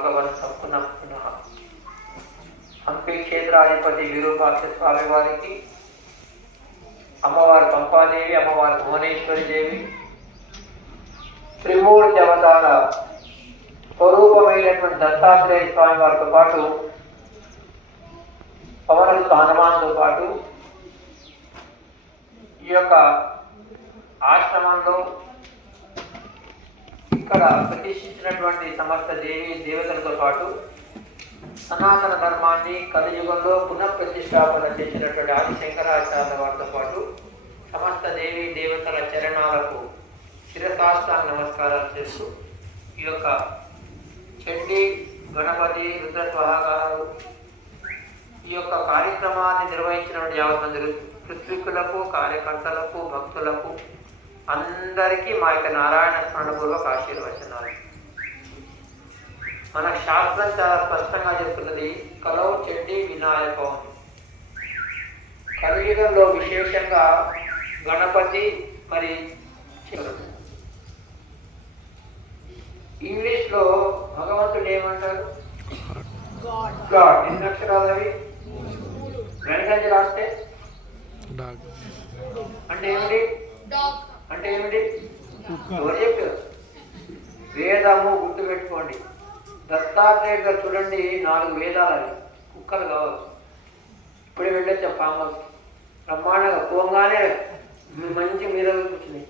భగవత్ సంపూర్ణ పునః హంపి క్షేత్రాధిపతి విరూపాక్ష స్వామి వారికి అమ్మవారు పంపాదేవి అమ్మవారు భువనేశ్వరి దేవి త్రిమూర్తి అవతార స్వరూపమైనటువంటి దత్తాత్రేయ స్వామి వారితో పాటు పవనసుత హనుమాన్తో పాటు ఈ యొక్క ఆశ్రమంలో ఇక్కడ ప్రతిష్ఠించినటువంటి సమస్త దేవి దేవతలతో పాటు సనాతన ధర్మాన్ని కలియుగంలో పునః ప్రతిష్టాపన చేసినటువంటి ఆది శంకరాచార్య వారితో పాటు సమస్త దేవి దేవతల చరణాలకు శిరసాష్టాంగ నమస్కారాలు చేస్తూ ఈ యొక్క చండీ గణపతి రుద్రస్వహాగారాలు ఈ యొక్క కార్యక్రమాన్ని నిర్వహించినటువంటి యావత్ మంది ఋత్వికులకు కార్యకర్తలకు భక్తులకు అందరికీ మా యొక్క నారాయణ స్మరణపూర్వక ఆశీర్వచనాలు. మన శాస్త్రం చాలా స్పష్టంగా చెప్తున్నది కలవు చెడ్డి వినాయకం. కలియుగంలో విశేషంగా గణపతి మరి. ఇంగ్లీష్లో భగవంతుడు ఏమంటారు గాడ్ ఎన్ని అక్షరాలు అవి? వెనకంజ రాస్తే? అంటే ఏమిటి? అంటే ఏమిటి? ఎవరు చెప్పారు? వేదము గుర్తుపెట్టుకోండి దత్తాత్రేయుడు గారు చూడండి నాలుగు వేదాలు అవి. కుక్కలు కావచ్చు ఇప్పుడే వెళ్ళొచ్చా ఫామ్ హౌస్ బ్రహ్మాండంగా పోగానే మంచి మీద కూర్చున్నాయి